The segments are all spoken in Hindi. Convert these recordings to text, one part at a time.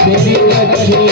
तेरी लक्ष्मी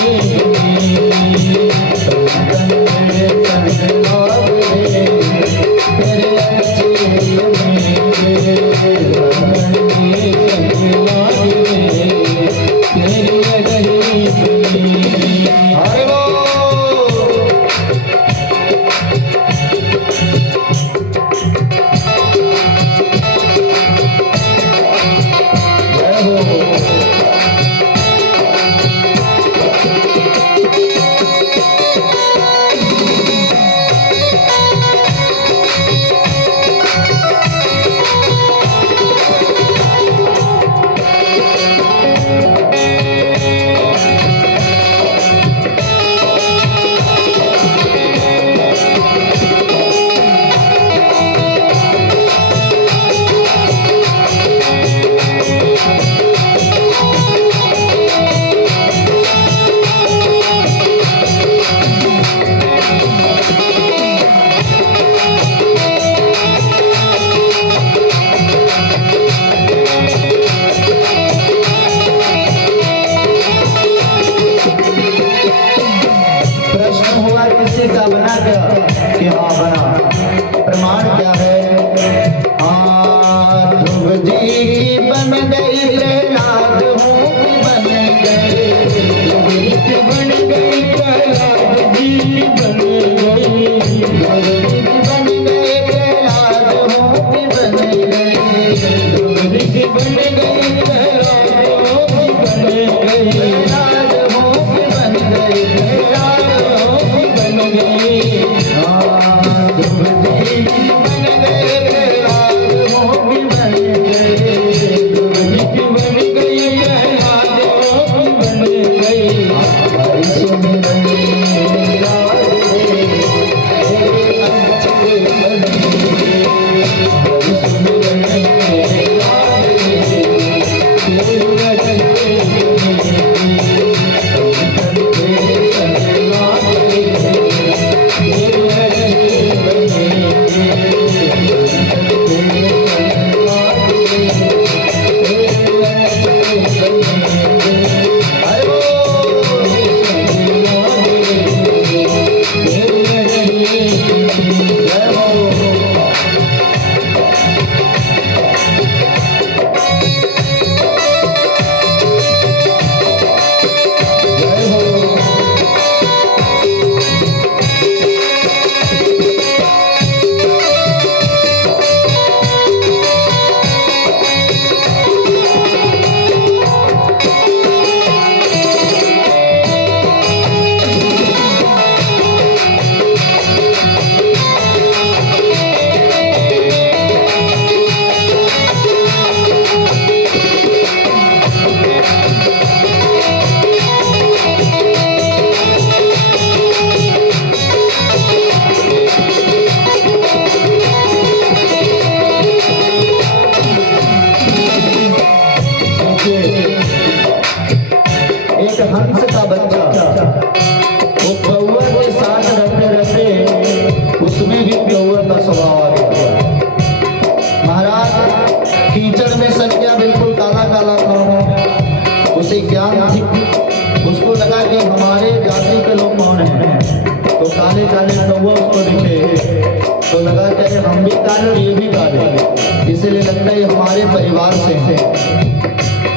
इसलिए लगता है हमारे परिवार से है।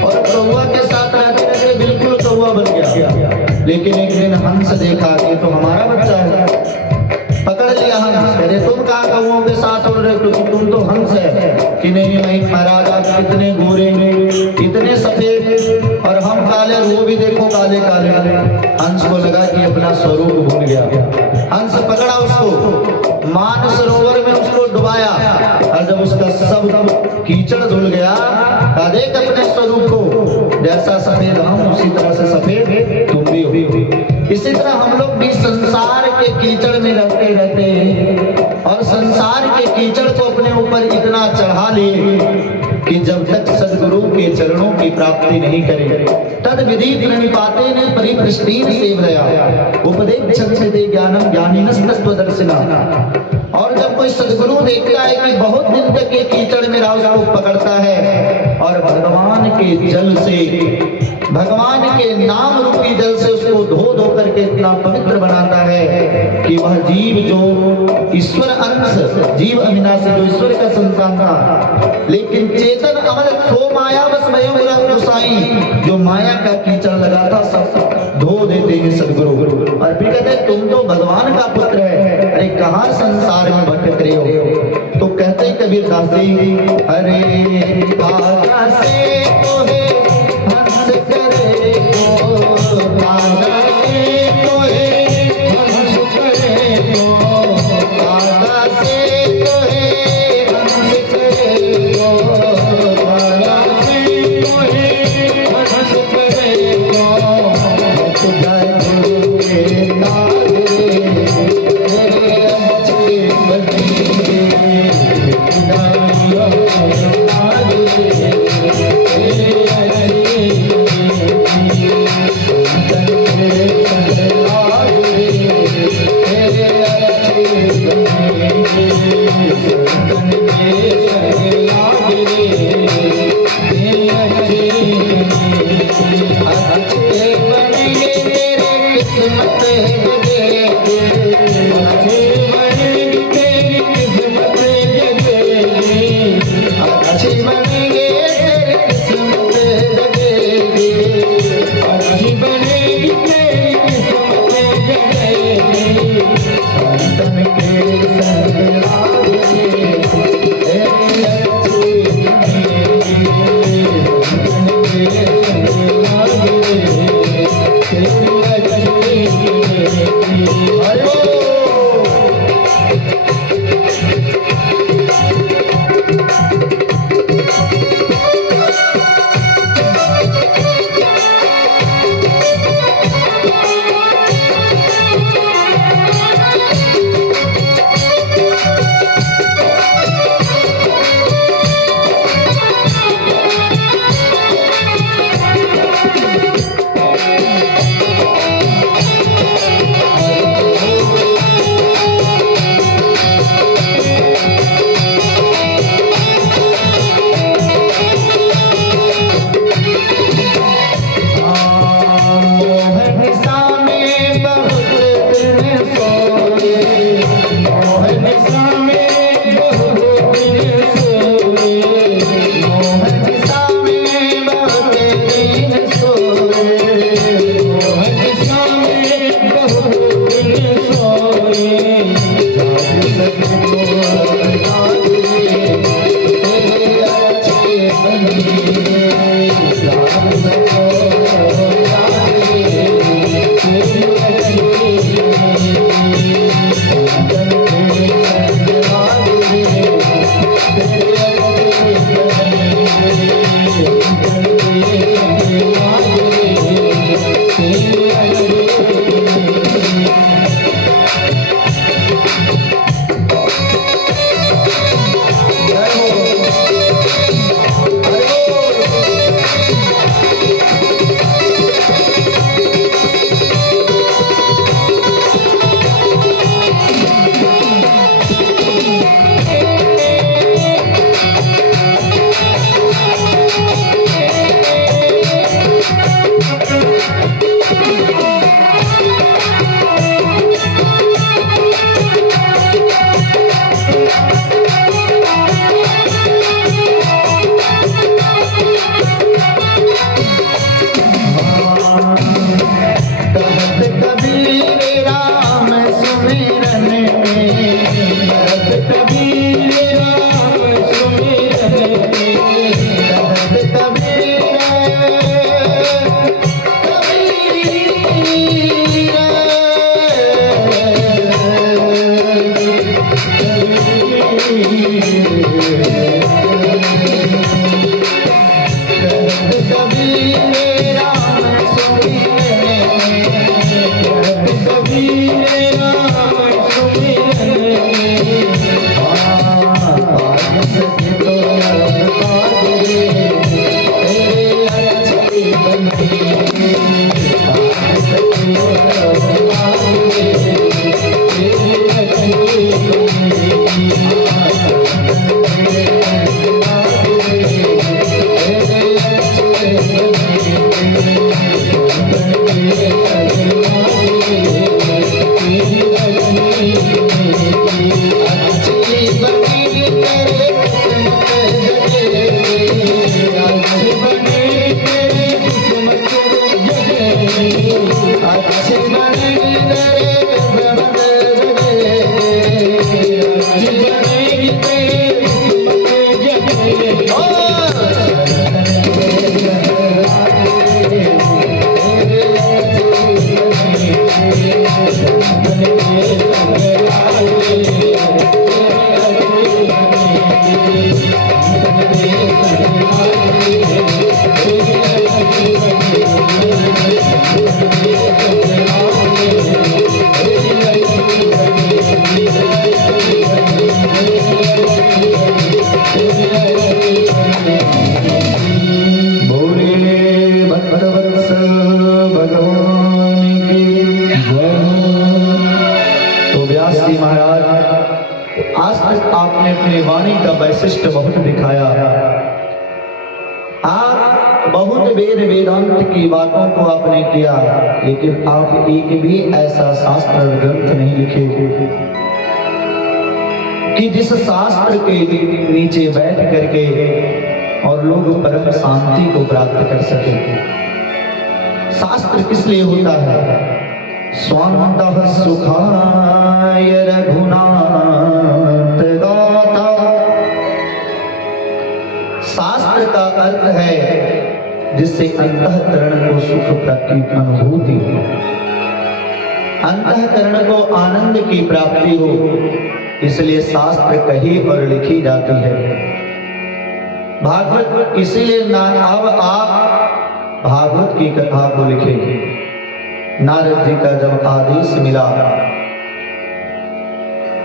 और कौवा के साथ रहते रहते बिल्कुल कौवा बन गया। लेकिन एक दिन हंस देखा कि तो हमारा बच्चा है, पकड़ लिया हंस। अरे तुम कहाँ कौओं के साथ उड़ रहे, क्योंकि तुम तो हंस है। कि नहीं महाराज आप कितने गोरे इतने सफेद और हम काले, वो भी देखो काले काले। हंस को लगा कि अपना स्वरूप भूल गया। हंस पकड़ा उसको, मान सरोवर में उसको डुबाया। और जब उसका सब कीचड़ धुल गया, देख अपने स्वरूप को, जैसा सफेद हम उसी तरह से सफेद तुम भी हो। इसी तरह हम लोग भी संसार के कीचड़ में रहते रहते और संसार के कीचड़ को अपने ऊपर इतना चढ़ा लिए कि जब तक सदगुरु के चरणों की प्राप्ति नहीं करे तद विधि प्रणिपाते ने परिपृष्टीन सेवया उपदेक्षं दे ज्ञानम ज्ञानिनस्तत्वदर्शिना। और जब कोई सदगुरु देखता है कि बहुत दिन तक ये कीचड़ में रहा, उसको पकड़ता है और भगवान के जल से भगवान के नाम रूपी जल से उसको धो धो करके इतना पवित्र बनाता है कि वह जीव जो ईश्वर अंश, जीव अविनाशी जो ईश्वर का संतान था, लेकिन चेतन अमर सो माया बस वयम गुसाई, जो माया का कीचड़ लगा था सब धो देते हैं सदगुरु। और फिर कहते हैं तुम तो भगवान का पुत्र है, अरे कहाँ संसार में भटक रहे हो। तो कहते हैं कबीर दास जी, अरे दादा से तोहे हंस करे को, दादा से तोहे हंस करे को, दादा से तोहे हंस करे को, दादा से तोहे हंस करे को, जय गुरु के नाम तेरे अच्छे बंदे, आपने अपनी वाणी का वैशिष्ट बहुत दिखाया। आप बहुत वेद वेदांत की बातों को आपने किया, लेकिन आप एक भी ऐसा शास्त्र ग्रंथ नहीं लिखे कि जिस शास्त्र के नीचे बैठ करके और लोग परम शांति को प्राप्त कर सके। शास्त्र किस लिए होता है? स्वान्तः सुखाय रघुनाथ गाथा। शास्त्र का अर्थ है जिससे अंतःकरण को सुख प्राप्ति अनुभूति हो, अंतःकरण को आनंद की प्राप्ति हो, इसलिए शास्त्र कही और लिखी जाती है। भागवत इसीलिए अब आप भागवत की कथा को लिखेंगे। नारद जी का जब आदेश मिला,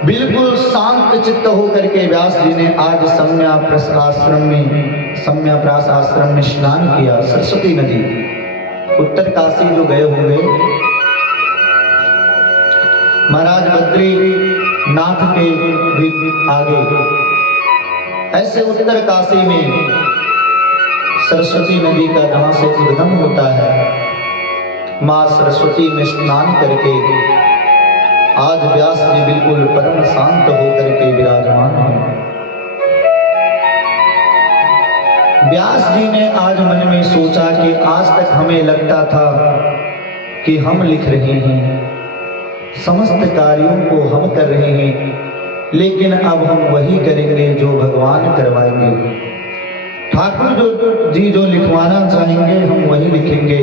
बिल्कुल शांत चित्त होकर के व्यास जी ने आज सम्याप्रास आश्रम में स्नान किया। सरस्वती नदी, उत्तर काशी जो गए होंगे, महाराज बद्री नाथ के भी आगे ऐसे उत्तर काशी में सरस्वती नदी का जहां से उद्गम होता है, मां सरस्वती में स्नान करके आज व्यास जी बिल्कुल परम शांत होकर के विराजमान हैं। व्यास जी ने आज मन में सोचा कि आज तक हमें लगता था कि हम लिख रहे हैं, समस्त कार्यों को हम कर रहे हैं, लेकिन अब हम वही करेंगे जो भगवान करवाएंगे। ठाकुर जी जो लिखवाना चाहेंगे हम वही लिखेंगे।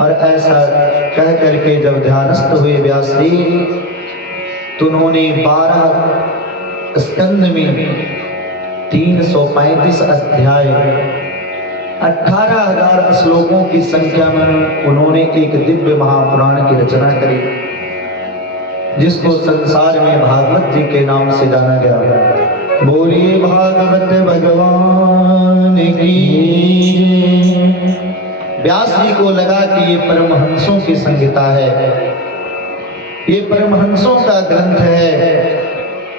और ऐसा कह करके जब ध्यानस्थ हुए व्यास जी, तो उन्होंने 12 स्कंद में 335 अध्याय 18,000 श्लोकों की संख्या में उन्होंने एक दिव्य महापुराण की रचना करी, जिसको संसार में भागवत जी के नाम से जाना गया। बोलिए भागवत भगवान की। व्यास जी को लगा कि ये परमहंसों की संहिता है, ये परमहंसों का ग्रंथ है,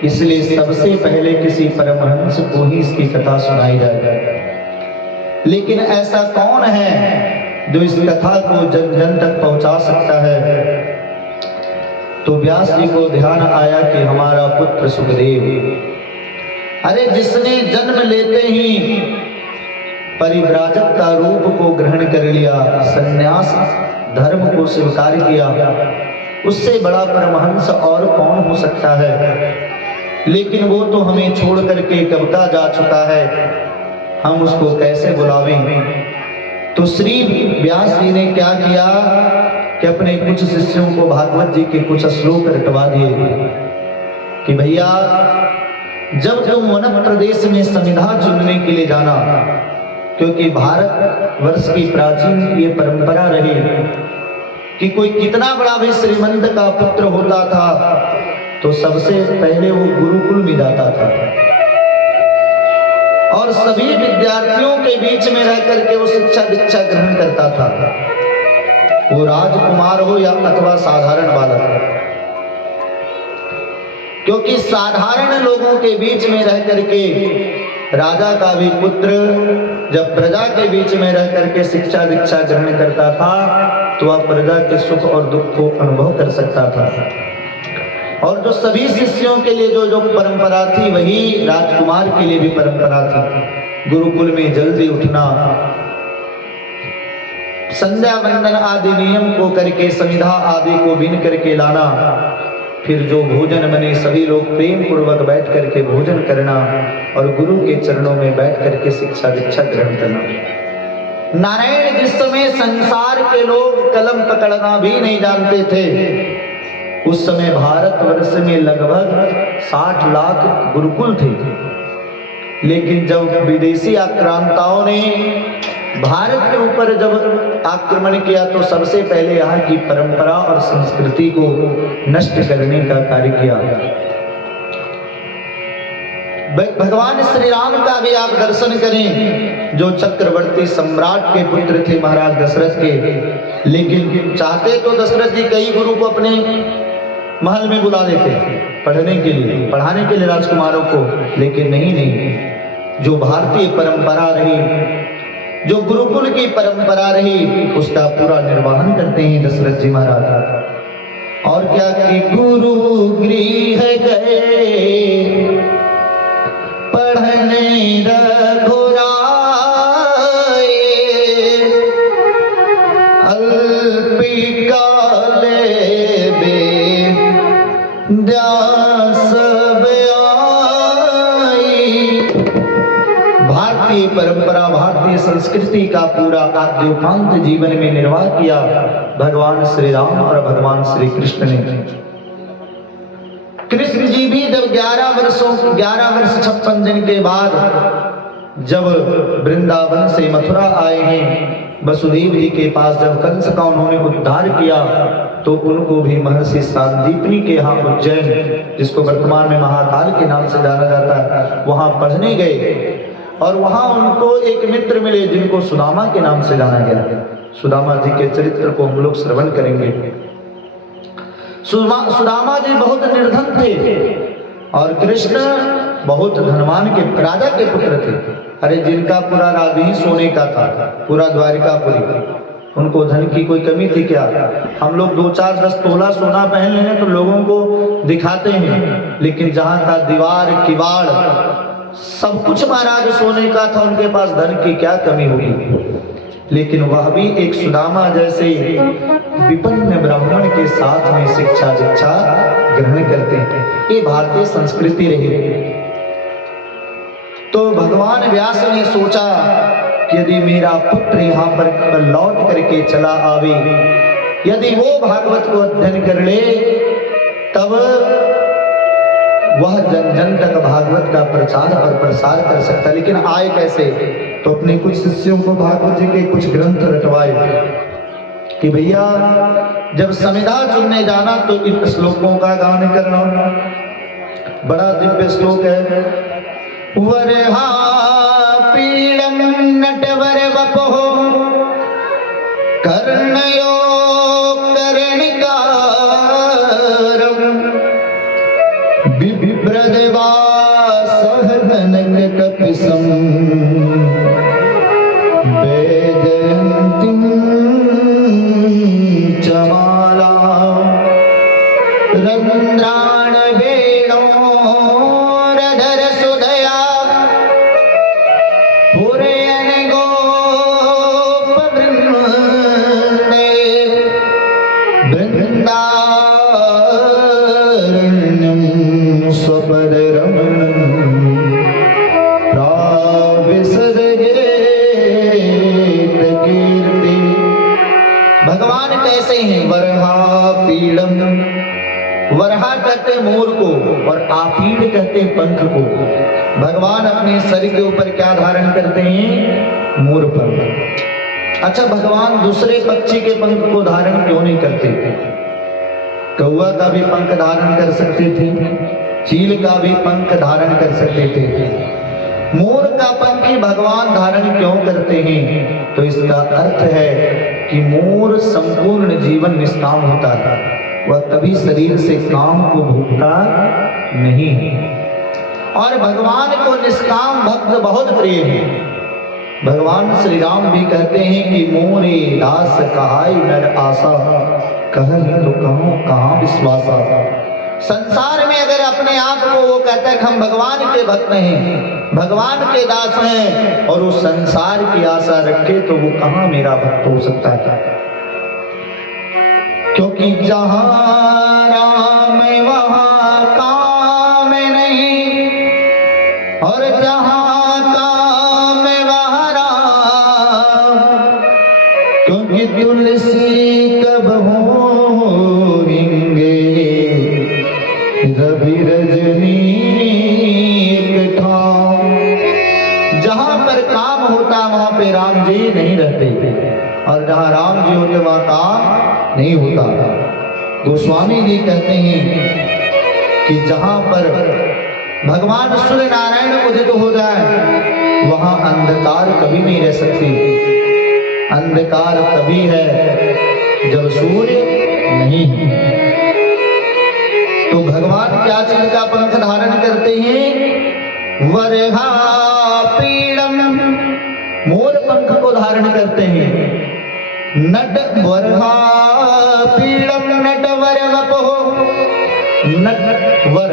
इसलिए सबसे पहले किसी परमहंस को ही इसकी कथा सुनाई जाए। लेकिन ऐसा कौन है जो इस कथा को जन जन तक पहुंचा सकता है? तो व्यास जी को ध्यान आया कि हमारा पुत्र सुखदेव, अरे जिसने जन्म लेते ही परिव्राजक का रूप को ग्रहण कर लिया, संन्यास धर्म को स्वीकार किया, उससे बड़ा परमहंस और कौन हो सकता है? लेकिन वो तो हमें छोड़ करके कब का जा चुका है, हम उसको कैसे बुलावें? तो श्री व्यास जी ने क्या किया कि अपने कुछ शिष्यों को भागवत जी के कुछ श्लोक रटवा दिए कि भैया जब तुम वन प्रदेश में समिधा चुनने के लिए जाना, क्योंकि भारत वर्ष की प्राचीन ये परंपरा रही कि कोई कितना बड़ा भी श्रीमंत का पुत्र होता था तो सबसे पहले वो गुरुकुल में जाता था और सभी विद्यार्थियों के बीच में रह करके वो शिक्षा दीक्षा ग्रहण करता था, वो राजकुमार हो या अथवा साधारण बालक। क्योंकि साधारण लोगों के बीच में रह करके राजा का भी पुत्र जब प्रजा के बीच में रह करके शिक्षा दीक्षा ग्रहण करता था तो वह प्रजा के सुख और दुख को अनुभव कर सकता था। और जो सभी शिष्यों के लिए जो परंपरा थी वही राजकुमार के लिए भी परंपरा थी। गुरुकुल में जल्दी उठना, संध्या वंदन आदि नियम को करके समिधा आदि को बीन करके लाना, फिर जो भोजन बने सभी लोग प्रेम पूर्वक बैठ करके भोजन करना और गुरु के चरणों में बैठ करके शिक्षा दीक्षा ग्रहण करना। नारायण जिस समय संसार के लोग कलम पकड़ना भी नहीं जानते थे, उस समय भारतवर्ष में लगभग 60 लाख गुरुकुल थे, लेकिन जब विदेशी आक्रांताओं ने भारत के ऊपर जब आक्रमण किया तो सबसे पहले यहाँ की परंपरा और संस्कृति को नष्ट करने का कार्य किया। भगवान श्री राम का भी आप दर्शन करें, जो चक्रवर्ती सम्राट के पुत्र थे महाराज दशरथ के, लेकिन चाहते तो दशरथ जी कई गुरु को अपने महल में बुला देते पढ़ने के लिए, पढ़ाने के लिए राजकुमारों को, लेकिन नहीं, जो भारतीय परंपरा रही, जो गुरुकुल की परंपरा रही, उसका पूरा निर्वहन करते हैं दशरथ जी महाराज। और क्या कि गुरु गृह गए पढ़ने रघुराए, अल्पी काले व्यास भारतीय परंपरा, भारतीय संस्कृति का पूरा आद्योपांत जीवन में निर्वाह किया भगवान श्री राम और भगवान श्री कृष्ण ने। कृष्ण जी भी जब 11 वर्ष 56 दिन के बाद जब वृंदावन से मथुरा आए हैं, वसुदेव जी के पास जब कंस का उन्होंने उद्धार किया, तो उनको भी महर्षि सांदीपनी के यहाँ उज्जैन, जिसको वर्तमान में महाकाल के नाम से जाना जाता है, वहां पढ़ने गए। और वहां उनको एक मित्र मिले जिनको सुदामा के नाम से जाना गया। सुदामा जी के चरित्र को हम लोग श्रवण करेंगे। सुदामा जी बहुत निर्धन थे और कृष्ण बहुत धनवान के राजा के पुत्र थे। अरे जिनका पूरा राज्य ही सोने का था, पूरा द्वारिकापुरी, उनको धन की कोई कमी थी क्या? हम लोग 2, 4, 10 तोला सोना पहन लें तो लोगों को दिखाते हैं, लेकिन जहां का दीवार किवाड़ सब कुछ महाराज सोने का था, उनके पास धन की क्या कमी होगी। लेकिन वह भी एक सुदामा जैसे विपन्न ब्राह्मण के साथ में शिक्षा दीक्षा ग्रहण करते हैं। ये भारतीय संस्कृति रही। तो भगवान व्यास ने सोचा कि यदि मेरा पुत्र यहाँ पर लौट करके चला आवे, यदि वो भागवत को अध्ययन कर ले, तब वह जन जन तक भागवत का प्रचार और प्रसार कर सकता। लेकिन आए कैसे? तो अपने कुछ शिष्यों को भागवत जी के कुछ ग्रंथ रटवाए कि भैया जब समिधा चुनने जाना तो इन श्लोकों का गान करना। बड़ा दिव्य श्लोक है। वरहा पीड़म नटवर वपो कर्णयो कपिसम वैजयंतीं चमाला रंद्राण वेणोरधर सुदया पुरयन गोपवृंदे वृंदारण्यं स्वपदरमणम् भगवान कैसे हैं? वरहा पीड़म, वरहा कहते मोर को और आपीड़ कहते पंख को। भगवान अपने शरीर के ऊपर क्या धारण करते हैं? मोर पंख। अच्छा, भगवान दूसरे पक्षी के पंख को धारण क्यों नहीं करते? कौवा का भी पंख धारण कर सकते थे, चील का भी पंख धारण कर सकते थे, मोर का पंख ही भगवान धारण क्यों करते हैं? तो इसका अर्थ है कि मोर संपूर्ण जीवन निष्काम होता है, वह कभी शरीर से काम को भूखता नहीं है। और भगवान को निष्काम भक्त बहुत प्रिय है। भगवान श्री राम भी कहते हैं कि मोरे दास कहाई नर आशा, कहन तो कहूं कहां विश्वासा। संसार में अगर अपने आप को वो कहता है कि हम भगवान के भक्त हैं, भगवान के दास हैं, और उस संसार की आशा रखे, तो वो कहां मेरा भक्त हो सकता है? क्योंकि जहां राम वहां काम नहीं, और जहां काम वहां राम। क्योंकि तुलसी कब होंगे रजनी एक ठाम। जहां पर काम होता वहां पे राम जी नहीं रहते, और जहां राम जी होते वहां काम नहीं होता। गोस्वामी जी कहते हैं कि जहां पर भगवान सूर्य नारायण उदित हो जाए वहां अंधकार कभी नहीं रह सकती। अंधकार तभी है जब सूर्य नहीं है। तो भगवान क्या चीज का पंख धारण करते हैं? वरहा पीड़म, मोर पंख को धारण करते हैं। नट वरहा पीड़म नट वर वपो। नट वर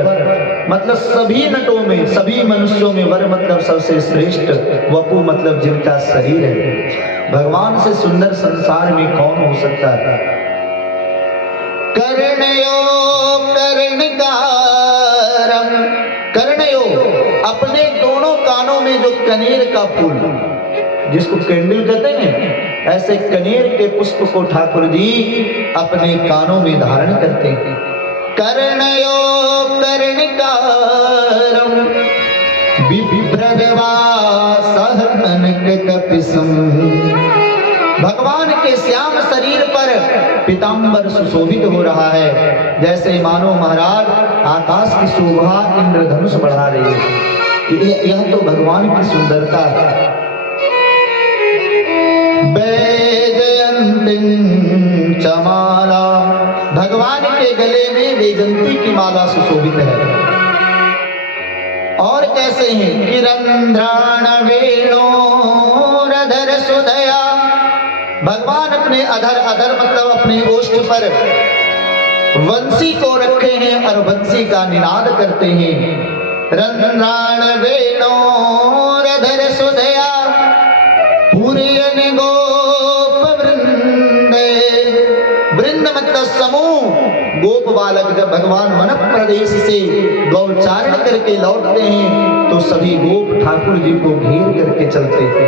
मतलब सभी नटों में, सभी मनुष्यों में, वर मतलब सबसे श्रेष्ठ, वपु मतलब जिनका शरीर है। भगवान से सुंदर संसार में कौन हो सकता है? कर्णयो कर्णिकारम, कर्णयो अपने दोनों कानों में जो कनेर का फूल, जिसको कैंडल कहते हैं, ऐसे कनेर के पुष्प को ठाकुर जी अपने कानों में धारण करते हैं। कर्णयो कर्णिकारम बिभ्रजवासः कनक कपिसम। भगवान के श्याम शरीर पर पीतांबर सुशोभित हो रहा है, जैसे मानो महाराज आकाश की शोभा इंद्रधनुष बढ़ा रही है। यह तो भगवान की सुंदरता है। वैजयंती चमाला, भगवान के गले में वैजंती की माला सुशोभित है। और कैसे हैं? किरंध्राण वेणोरधर सुदया, भगवान अपने अधर, अधर मतलब अपने ओष्ठ पर वंशी को रखे हैं और वंशी का निनाद करते हैं। रंध्राण वेणोरधर सुदया पूरयन गोप वृंद, वृंद मतलब समूह। गोप बालक जब भगवान वन प्रदेश से गौचारण करके लौटते हैं तो सभी गोप ठाकुर जी को घेर करके चलते थे,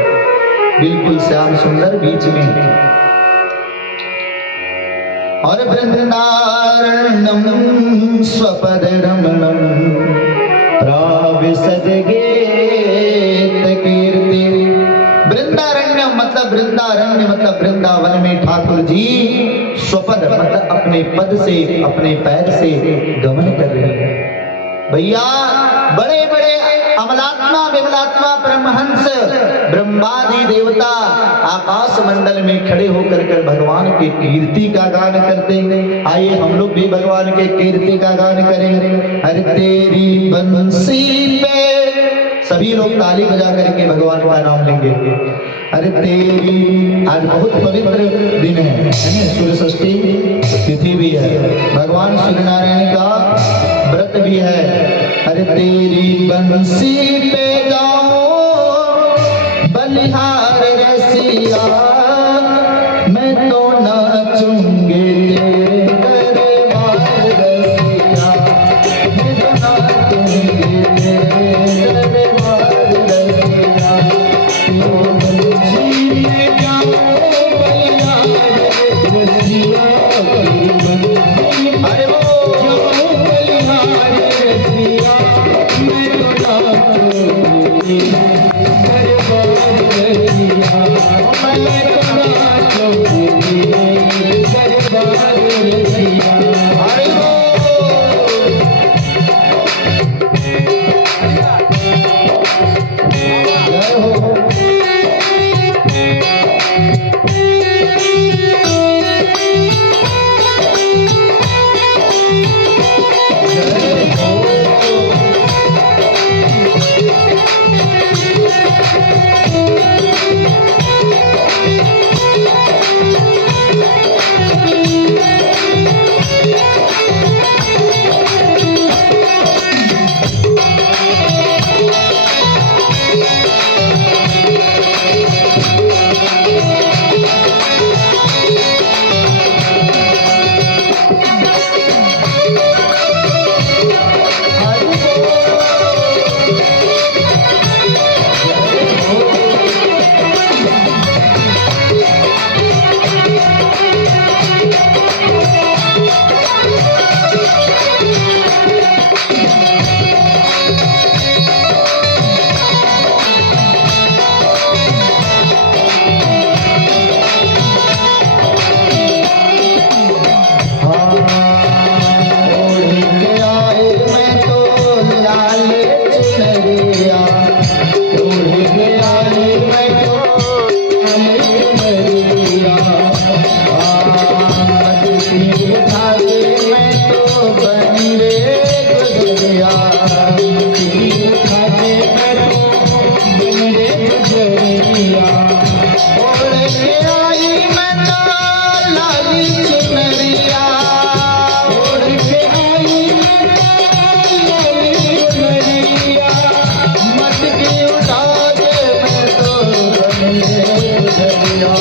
बिल्कुल श्याम सुंदर बीच में। और वृंदारण्यम स्वपद रमणम प्राविशद गीत कीर्ति। वृंदारण्य मतलब वृंदारण्य मतलब वृंदावन में ठाकुर जी स्वपद मतलब अपने पद से, अपने पैर से गमन कर रहे हैं। भैया बड़े बड़े अमलात्मा विमलात्मा परमहंस ब्रह्मादि देवता आकाश मंडल में खड़े होकर कर भगवान की कीर्ति का गान करते हैं। आइए हम लोग भी भगवान के कीर्ति का गान करें। अरे तेरी बंसी पे, सभी लोग ताली बजा करके भगवान का नाम लेंगे। अरे तेरी, आज बहुत पवित्र दिन है, सूर्य षष्ठी तिथि भी है, भगवान सूर्य नारायण का व्रत भी है। अरे तेरी बंसी पे जाओ बलिहार रसिया, मैं तो नाचूंगे तेरे दरबार रसिया, मैं तो नाचूंगे तेरे दरबार रसिया। तो बंसी पे जाओ बलिहार रसिया, अरे वो बलिहार रसिया, मैं तो नाचूंगे दरबार रसिया, मैं तो नाचूंगे दरबार रसिया। अरे वो जय हो। लाली चुनरिया ओढ़ के आई लाली चुनरिया मटकी उठा के मैं तो बने गुजरिया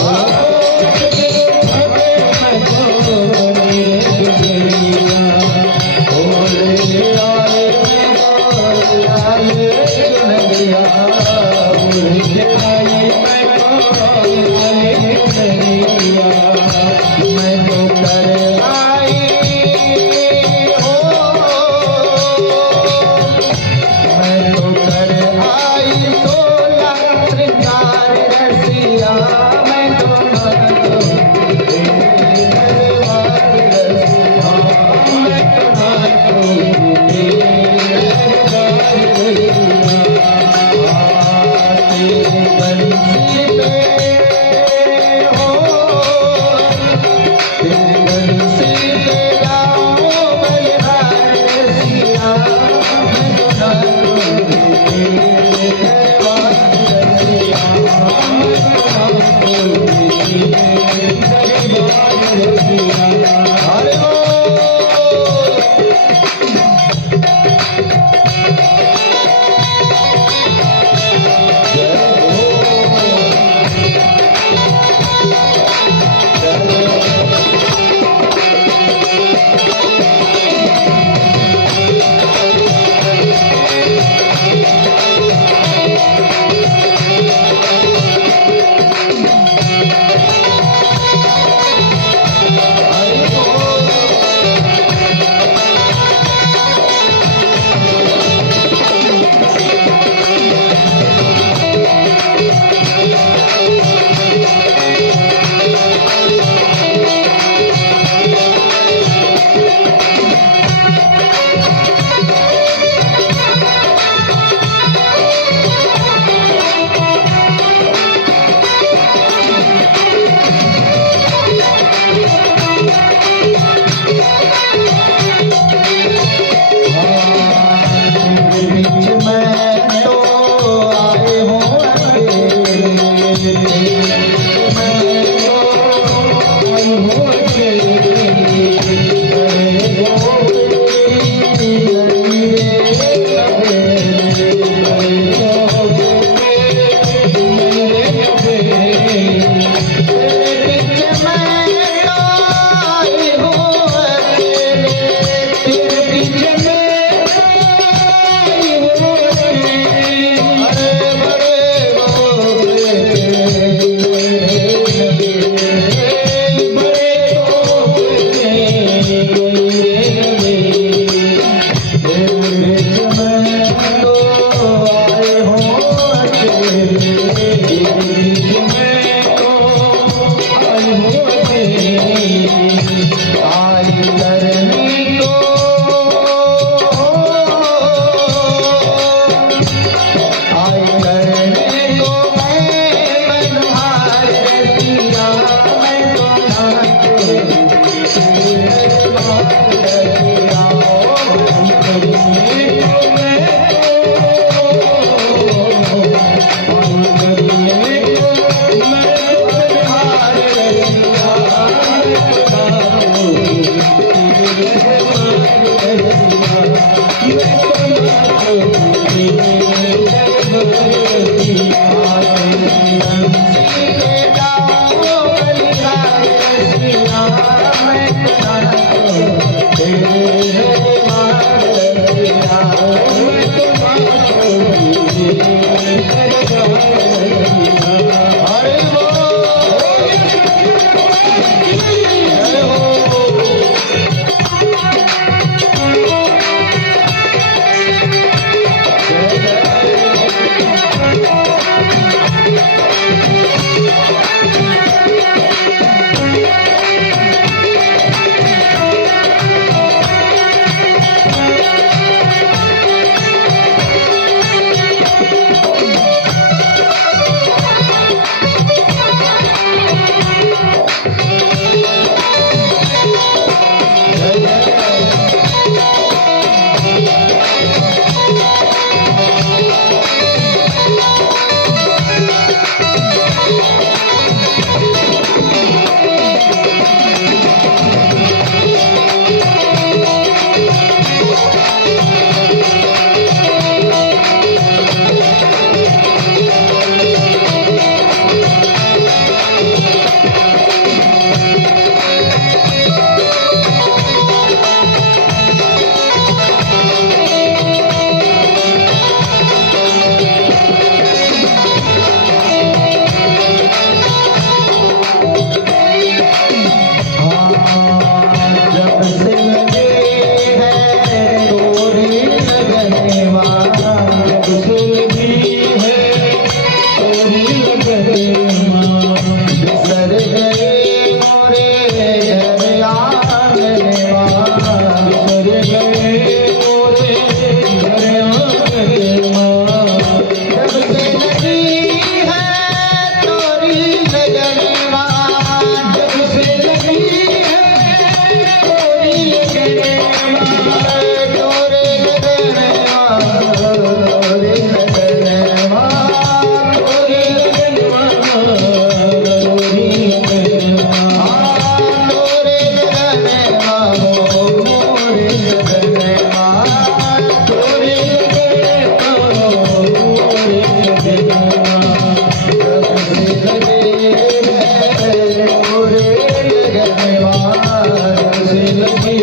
से लगी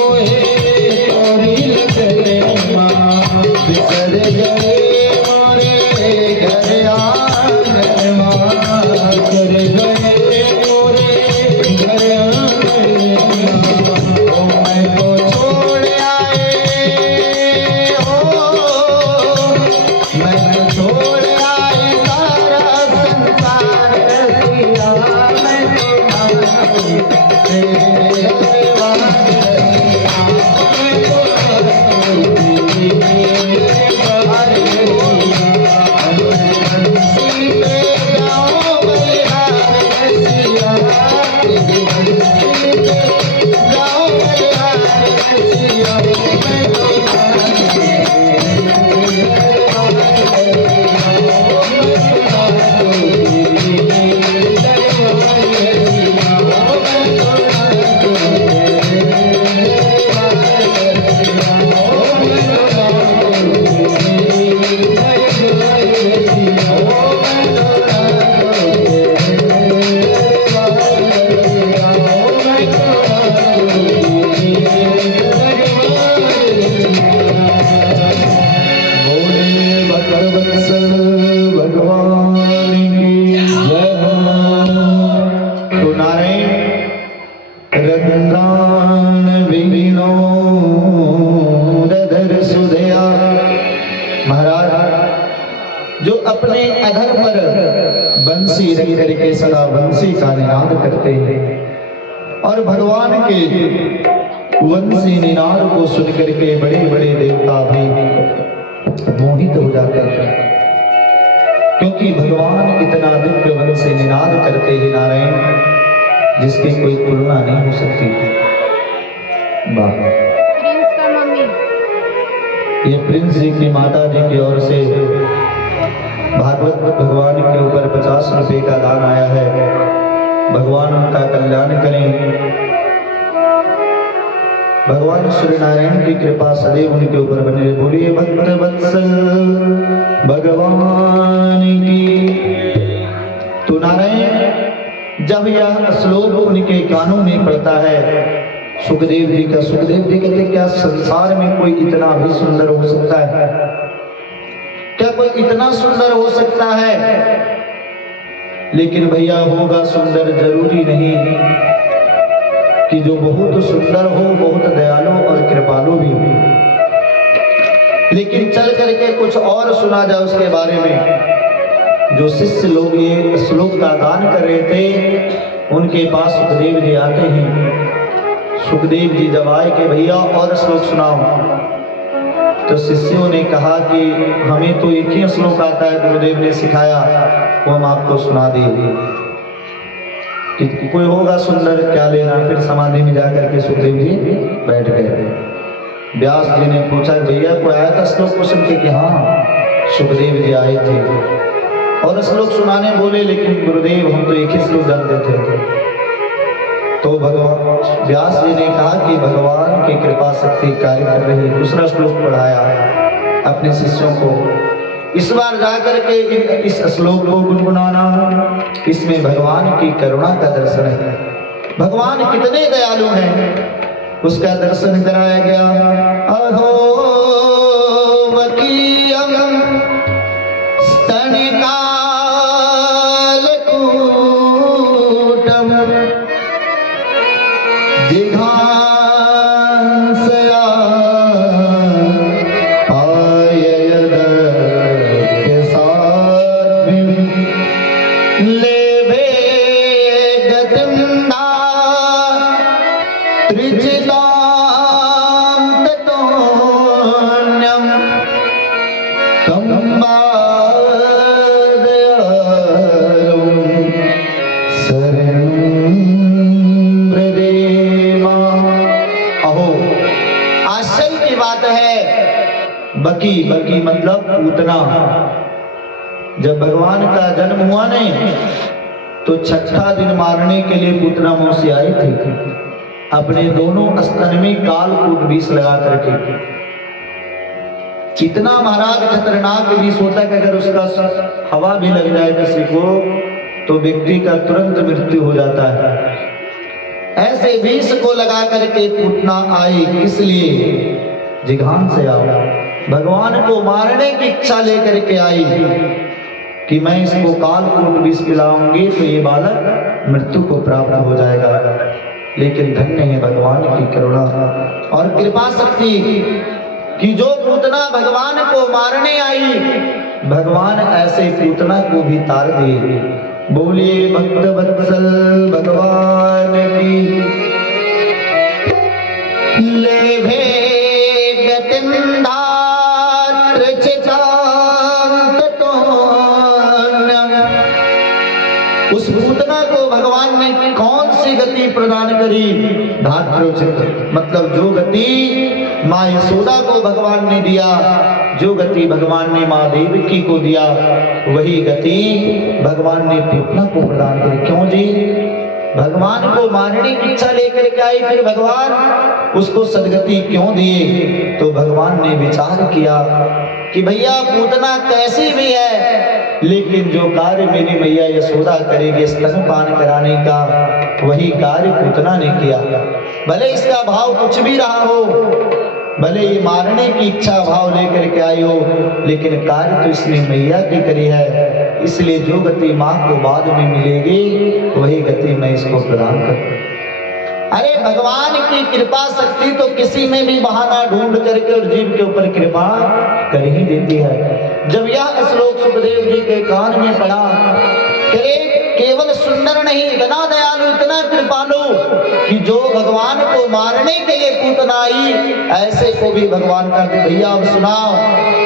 ओए तोरी लगरे माँ बिसर गए मोरे घर आंगन माँ कर गए मोरे घर आंगन ओ मैं तो छोड़ आए ओ मैं तो छोड़ आए सारा संसार रसिया मैं तो जो अपने अधर पर बंसी रख करके सदा बंसी का निनाद करते हैं और भगवान के वंशी निनाद को सुन करके बड़े बड़े देवता भी मोहित हो जाते हैं, क्योंकि भगवान इतना दिव्य वंशी निनाद करते हैं नारायण जिसकी कोई तुलना नहीं हो सकती। प्रिंस का मम्मी ये प्रिंस जी की माता जी की ओर से भागवत भगवान के ऊपर 50 रुपए का दान आया है। भगवान उनका कल्याण करें, भगवान श्री नारायण की कृपा सदैव उनके ऊपर बने रहे। बोलिए भक्त वत्सल भगवान की। तो नारायण जब यह श्लोक उनके कानों में पड़ता है सुखदेव जी का, सुखदेव जी कहते क्या संसार में कोई इतना भी सुंदर हो सकता है? क्या कोई इतना सुंदर हो सकता है? लेकिन भैया होगा सुंदर जरूरी नहीं कि जो बहुत सुंदर हो, बहुत दयालु और कृपालु भी हो। लेकिन चल करके कुछ और सुना जाए उसके बारे में। जो शिष्य लोग ये श्लोक का दान कर रहे थे उनके पास सुखदेव जी आते हैं। सुखदेव जी जब आए कि भैया और श्लोक सुनाओ, तो शिष्यों ने कहा कि हमें तो एक ही श्लोक आता है, गुरुदेव ने सिखाया, वो हम आपको सुना देंगे। कि कोई होगा सुंदर क्या लेना। फिर समाधि में जाकर के सुखदेव जी बैठ गए। व्यास जी ने पूछा भैया कोई आया था श्लोक को सुन के? कि हाँ सुखदेव जी आए थे और श्लोक सुनाने बोले, लेकिन गुरुदेव हम तो एक ही श्लोक जानते थे। तो भगवान व्यास जी ने कहा कि भगवान की कृपा शक्ति कार्य कर रही। दूसरा श्लोक पढ़ाया अपने शिष्यों को। इस बार जाकर के इस श्लोक को गुनगुनाना, इसमें भगवान की करुणा का दर्शन है। भगवान कितने दयालु हैं उसका दर्शन कराया गया। अहो वकीयम स्तनिकालकूटम जिघांसया लेवे गतिंदा त्रिचितां ततोन्यं कंबादयालुं शरणं व्रजेमा। अहो आश्चर्य की बात है, बकी बकी मतलब पूतना। जब भगवान का जन्म हुआ नहीं तो छठा दिन मारने के लिए पूतना मौसी आई थी, अपने दोनों स्तन में कालकूट विष लगा करके। कितना महाराज खतरनाक विष होता है कि अगर उसका हवा भी लग जाए किसी को तो व्यक्ति का तुरंत मृत्यु हो जाता है। ऐसे विष को लगा करके पूतना आई, किस लिए? जिघान से आओ, भगवान को मारने की इच्छा लेकर के आई कि मैं इसको कालकूट विष पिलाऊंगी तो ये बालक मृत्यु को प्राप्त हो जाएगा। लेकिन धन्य है भगवान की करुणा और कृपा शक्ति कि जो पूतना भगवान को मारने आई, भगवान ऐसे पूतना को भी तार दिए। बोलिए भक्त वत्सल भगवान की। लेभे गतिं धात्र चितांत उस पूतना को भगवान ने कौन सी गति प्रदान करी? धात्रोचित, मतलब जो गति माँ यशोदा को भगवान ने दिया, जो गति भगवान ने माँ देवकी को दिया, वही गति भगवान ने पूतना को प्रदान करी। क्यों जी? भगवान को मारने की इच्छा लेकर के आई, फिर भगवान उसको सदगति क्यों दिए? तो भगवान ने विचार किया कि भैया पूतना कैसी भी है, लेकिन जो कार्य मेरी मैया यशोदा करेगी स्तनपान कराने का, वही कार्य पूतना ने किया। भले इसका भाव कुछ भी रहा हो, भले ये मारने की इच्छा भाव लेकर के आई हो, लेकिन कार्य तो इसने मैया की करी है। इसलिए जो गति माँ को बाद में मिलेगी, वही गति मैं इसको प्रदान करूं। अरे भगवान की कृपा शक्ति तो किसी में भी बहाना ढूंढ करके और जीव के ऊपर कृपा कर ही देती है। जब यह श्लोक सुखदेव जी के कान में पड़ा, केवल सुंदर नहीं, इतना दयालु, इतना कृपालु कि जो भगवान को मारने के लिए पूतना आई, ऐसे को भी भगवान का भैया अब सुनाओ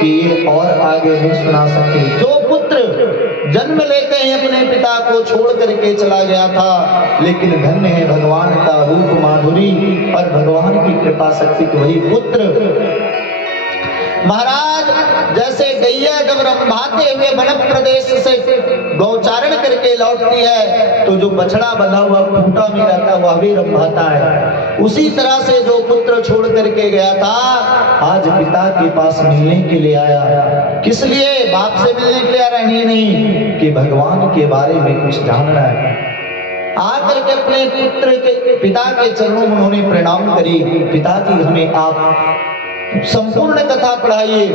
कि ये और आगे नहीं सुना सकते। जो पुत्र जन्म लेते हैं अपने पिता को छोड़ करके चला गया था, लेकिन धन्य है भगवान का रूप माधुरी और भगवान की कृपा शक्ति को वही पुत्र। महाराज जैसे गैया जब रंभाते हुए वन प्रदेश से गौचारण करके लौटती है, तो जो बछड़ा बंधा हुआ खूंटा में रहता वह भी रंभाता है। उसी तरह से जो पुत्र छोड़ करके गया था, आज पिता के पास मिलने के लिए आया। किस लिए? बाप से मिलने के लिए आया नहीं, कि भगवान के बारे में कुछ जानना है। आकर के अपने पुत्र के पिता के चरणों में उन्होंने प्रणाम करी। पिताजी हमें आप संपूर्ण कथा पढ़ाइए।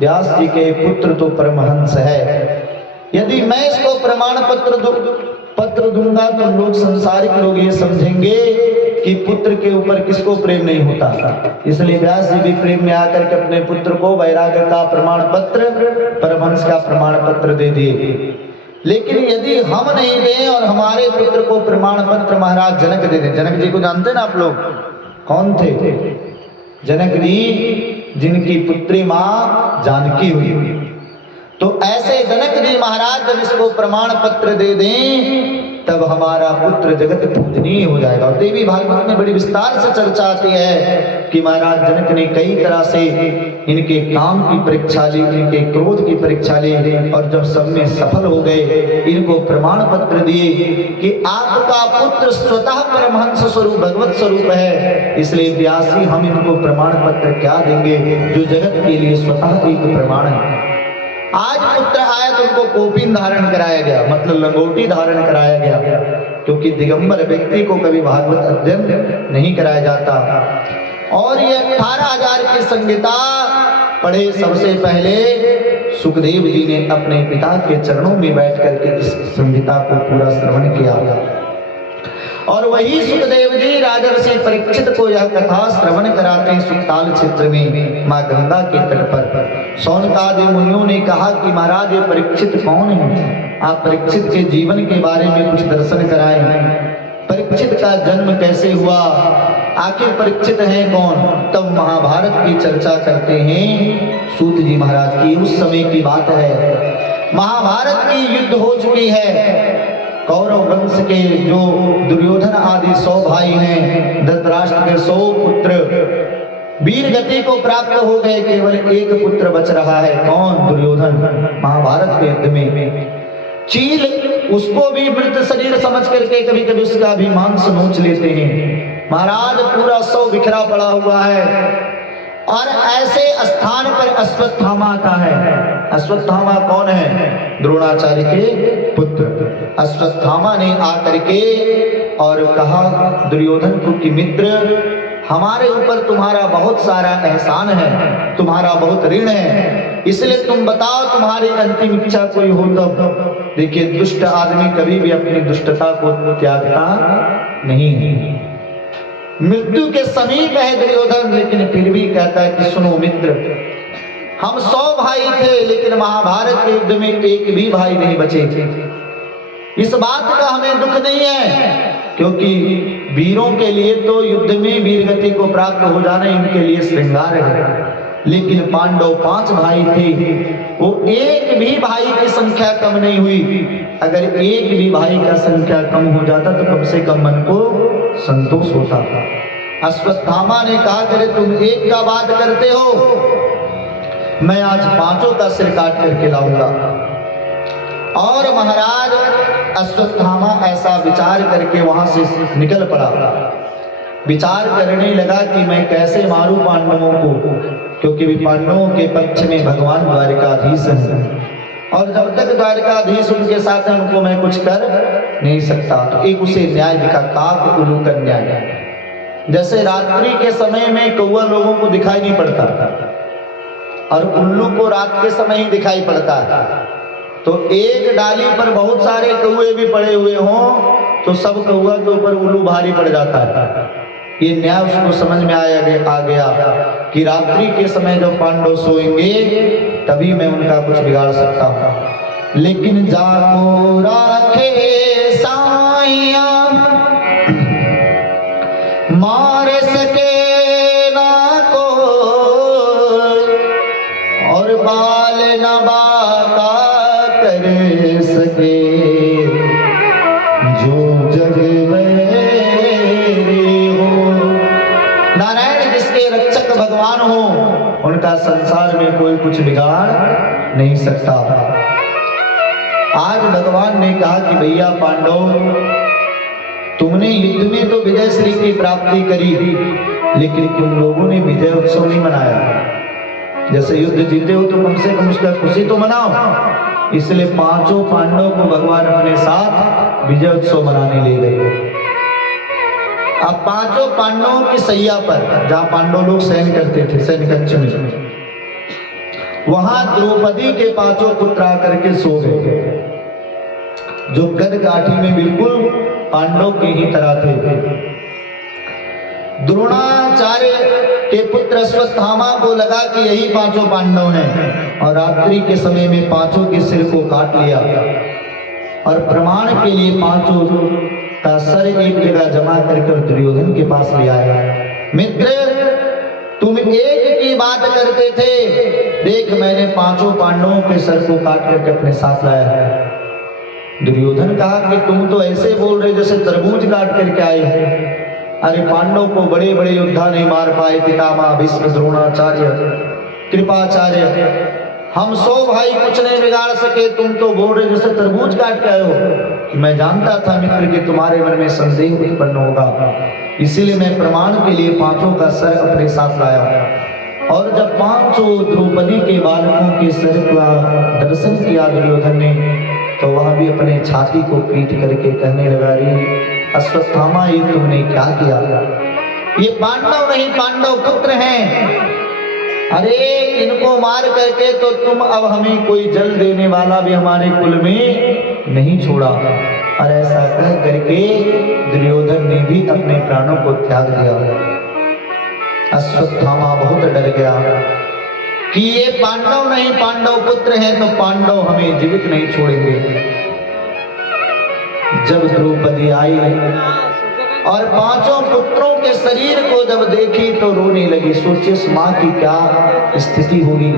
व्यास जी के पुत्र तो परमहंस है, यदि मैं इसको प्रमाण पत्र दूंगा तो लोग, संसारिक लोग ये समझेंगे कि पुत्र के ऊपर किसको प्रेम नहीं होता। इसलिए व्यास जी भी प्रेम में आकर के अपने पुत्र को वैराग्य का प्रमाण पत्र, परमहंस का प्रमाण पत्र दे दिए। लेकिन यदि हम नहीं दें और हमारे पुत्र को प्रमाण पत्र महाराज जनक दे दें। जनक जी को जानते ना आप लोग? कौन थे? जनक जी जिनकी पुत्री मां जानकी हुई। तो ऐसे जनक जी महाराज जब इसको प्रमाण पत्र दे दें, तब हमारा पुत्र जगत पूजनीय हो जाएगा। और देवी भागवत में बड़ी विस्तार से चर्चा आती है कि महाराज जनक ने कई तरह से इनके काम की परीक्षा ली, इनके क्रोध की परीक्षा ली, और जब सब में सफल हो गए, इनको प्रमाण पत्र दिए कि आपका पुत्र स्वतः परमहंस स्वरूप भगवत स्वरूप है। इसलिए व्यासी हम इनको प्रमाण पत्र क्या देंगे जो जगत के लिए स्वतः एक प्रमाण है। आज पुत्र आया तो उनको कोपिन धारण कराया गया, मतलब लंगोटी धारण कराया गया, क्योंकि दिगंबर व्यक्ति को कभी भागवत अध्ययन नहीं कराया जाता। और ये 18,000 की संहिता पढ़े सबसे पहले सुखदेव जी ने अपने पिता के चरणों में बैठ करके इस संहिता को पूरा श्रवण किया। और वही सुखदेव जी राजर्षि परीक्षित को यह कथा श्रवण कराते सुखताल क्षेत्र में माँ गंगा के तट पर। शौनकादि मुनियों ने कहा कि महाराज ये परीक्षित कौन है? आप परीक्षित के जीवन के बारे में कुछ दर्शन कराएं। परीक्षित का जन्म कैसे हुआ, आखिर परीक्षित है कौन? तब महाभारत की चर्चा करते हैं सूत जी महाराज की। उस समय की बात है, महाभारत की युद्ध हो चुकी है। कौरव वंश के जो दुर्योधन आदि 100 भाई हैं, धृतराष्ट्र के 100 पुत्र वीर गति को प्राप्त हो गए, केवल एक पुत्र बच रहा है। कौन? दुर्योधन। महाभारत के युद्ध में चील उसको भी मृत शरीर समझ करके कभी कभी उसका भी मांस नोच लेते हैं। महाराज पूरा 100 बिखरा पड़ा हुआ है, और ऐसे स्थान पर अश्वत्थामा आता है। अश्वत्थामा कौन है? द्रोणाचार्य के पुत्र। अश्वत्थामा ने आकर के और कहा दुर्योधन को कि मित्र, हमारे ऊपर तुम्हारा बहुत सारा एहसान है, तुम्हारा बहुत ऋण है, इसलिए तुम बताओ तुम्हारी अंतिम इच्छा कोई हो तब। देखिए, दुष्ट आदमी कभी भी अपनी दुष्टता को त्यागता नहीं है। मृत्यु के समीप है दुर्योधन, लेकिन फिर भी कहता है कि सुनो मित्र, हम 100 भाई थे, लेकिन महाभारत के युद्ध में एक भी भाई नहीं बचे। इस बात का हमें दुख नहीं है, क्योंकि वीरों के लिए तो युद्ध में वीरगति को प्राप्त हो जाना इनके लिए श्रृंगार है। लेकिन पांडव 5 भाई थे, वो एक भी भाई की संख्या कम नहीं हुई। अगर एक भी भाई का संख्या कम हो जाता तो कम से कम मन को संतोष होता। अश्वत्थामा ने कहा, करे तुम एक का बात करते हो, मैं आज 5 का सिर काट करके लाऊंगा। और महाराज अश्वत्थामा ऐसा विचार करके वहां से निकल पड़ा। विचार करने लगा कि मैं कैसे मारूं पांडवों को, क्योंकि भी पांडवों के पक्ष में भगवान द्वारिकाधीश हैं, और जब तक द्वारिकाधीश उनके साथ है उनको मैं कुछ कर नहीं सकता। तो एक उसे न्याय दिखा, काक उल्लू का न्याय। जैसे रात्रि के समय में कौवा लोगों को दिखाई नहीं पड़ता और उल्लू को रात के समय ही दिखाई पड़ता है, तो एक डाली पर बहुत सारे कौवे भी पड़े हुए हों तो सब कौवा के ऊपर उल्लू भारी पड़ जाता है। ये न्याय उसको समझ में आ गया कि रात्रि के समय जब पांडव सोएंगे तभी मैं उनका कुछ बिगाड़ सकता हूँ। लेकिन जाको राखे साइया मार सके ना को, और बाल न बाका कर सके, जो जग नारायण जिसके रक्षक भगवान हो उनका संसार में कोई कुछ बिगाड़ नहीं सकता। आज भगवान ने कहा कि भैया पांडव, तुमने युद्ध में तो विजय श्री की प्राप्ति करी, लेकिन तुम लोगों ने विजय उत्सव नहीं मनाया। जैसे युद्ध जीते हो तो कम से कम उसका खुशी तो मनाओ। इसलिए 5 पांडव को भगवान अपने साथ विजय उत्सव मनाने ले गए। अब 5 पांडवों की सैया पर, जहां पांडव लोग शयन करते थे सैन्य कक्ष में, वहां द्रौपदी के 5 पुत्र आकर के सो गए, जो गद काठी में बिल्कुल पांडव के ही तरह थे। द्रोणाचार्य के पुत्र अश्वत्थामा को लगा कि यही 5 पांडव हैं, और रात्रि के समय में 5 के सिर को काट लिया और प्रमाण के लिए 5 का सर एक जगह जमा करके दुर्योधन के पास ले आया। मित्र, तुम एक की बात करते थे, देख मैंने 5 पांडवों के सर को काट करके अपने साथ लाया है। दुर्योधन कहा कि तुम तो ऐसे बोल रहे जैसे तरबूज काट करके आए हैं। अरे पांडव को बड़े बड़े योद्धा नहीं मार पाए, पितामह भीष्म, द्रोणाचार्य, कृपाचार्य, हम 100 भाई कुछ नहीं बिगाड़ सके, तुम तो बोल रहे जैसे तरबूज काट के आए हो। मैं जानता था मित्र कि तुम्हारे मन में संदेह उत्पन्न होगा, इसीलिए मैं प्रमाण के लिए 5 का सर अपने साथ लाया। और जब 5 द्रौपदी के बालकों के सर का दर्शन किया दुर्योधन ने, तो वह भी अपने छाती को पीट करके कहने लगा, रे अश्वत्थामा, ये तुमने क्या किया? ये पांडव नहीं, पांडव पुत्र हैं। अरे इनको मार करके तो तुम अब हमें कोई जल देने वाला भी हमारे कुल में नहीं छोड़ा। और ऐसा कह करके दुर्योधन ने भी अपने प्राणों को त्याग दिया। अश्वत्थामा बहुत डर गया कि ये पांडव नहीं, पांडव पुत्र हैं, तो पांडव हमें जीवित नहीं छोड़ेंगे। जब द्रौपदी आई और 5 पुत्रों के शरीर को जब देखी तो रोने लगी। सोचिए उस माँ की क्या स्थिति होगी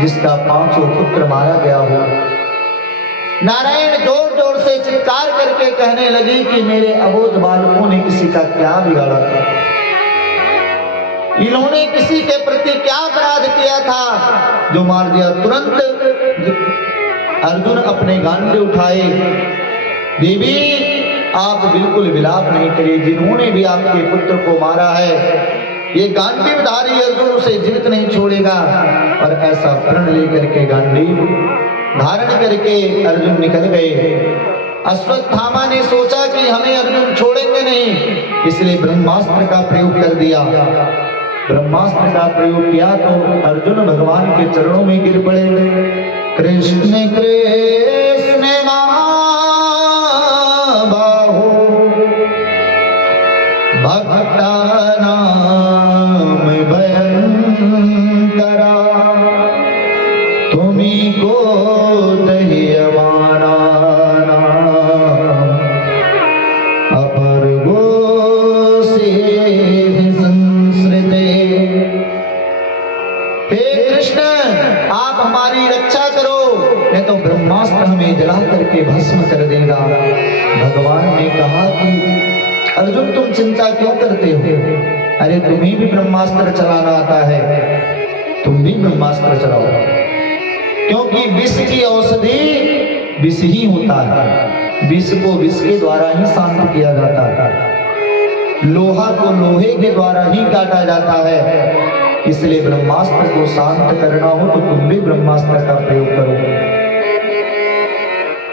जिसका 5 पुत्र मारा गया हो। नारायण जोर जोर से चित्कार करके कहने लगी कि मेरे अबोध बालकों ने किसी का क्या बिगाड़ा था, इन्होंने किसी के प्रति क्या अपराध किया था जो मार दिया। तुरंत अर्जुन अपने गांडे उठाए, देवी आप बिल्कुल विलाप नहीं करिए, जिन्होंने भी आपके पुत्र को मारा है ये गांडीवधारी अर्जुन उसे जीवित नहीं छोड़ेगा। और ऐसा प्रण लेकर के गांडीव धारण करके अर्जुन निकल गए। अश्वत्थामा ने सोचा कि हमें अर्जुन छोड़ेंगे नहीं, इसलिए ब्रह्मास्त्र का प्रयोग कर दिया। ब्रह्मास्त्र का प्रयोग किया तो अर्जुन भगवान के चरणों में गिर पड़े। कृष्ण कृष्ण महाबाहो भक्तानाम भयंकरा, तुम्ही को दह्यमाना अपर गो से संस्कृते। हे कृष्ण, आप हमारी रक्षा करो, नहीं तो ब्रह्मास्त्र हमें जला करके भस्म कर देगा। भगवान ने कहा कि अर्जुन तुम चिंता क्यों करते हो? अरे तुम्हें भी ब्रह्मास्त्र चलाना आता है, तुम भी ब्रह्मास्त्र चलाओ, क्योंकि विष की औषधि विष ही होता है। विष को विष के द्वारा ही शांत किया जाता है, लोहा को लोहे के द्वारा ही काटा जाता है। इसलिए ब्रह्मास्त्र को शांत करना हो तो तुम भी ब्रह्मास्त्र का प्रयोग करो।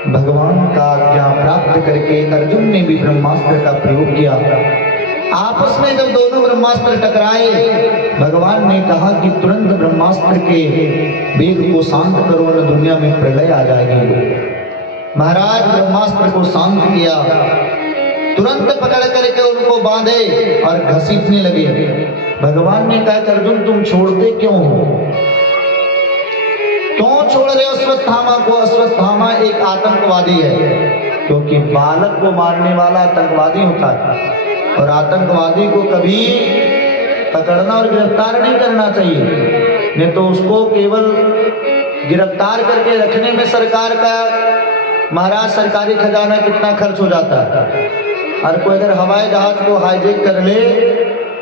भगवान का आज्ञा प्राप्त करके अर्जुन ने भी ब्रह्मास्त्र का प्रयोग किया। आपस में जब दोनों ब्रह्मास्त्र टकराए, भगवान ने कहा कि तुरंत ब्रह्मास्त्र के वेग को शांत करो, न दुनिया में प्रलय आ जाएगी। महाराज ब्रह्मास्त्र को शांत किया, तुरंत पकड़ करके उनको बांधे और घसीटने लगे। भगवान ने कहा कि अर्जुन तुम छोड़ते क्यों हो? क्यों छोड़ रहे हो अश्वत्थामा को? अश्वत्थामा एक आतंकवादी है, क्योंकि बालक को मारने वाला आतंकवादी होता है, और आतंकवादी को कभी पकड़ना और गिरफ्तार नहीं करना चाहिए, नहीं तो उसको केवल गिरफ्तार करके रखने में सरकार का, महाराज सरकारी खजाना कितना खर्च हो जाता है। और कोई अगर हवाई जहाज को हाईजैक कर ले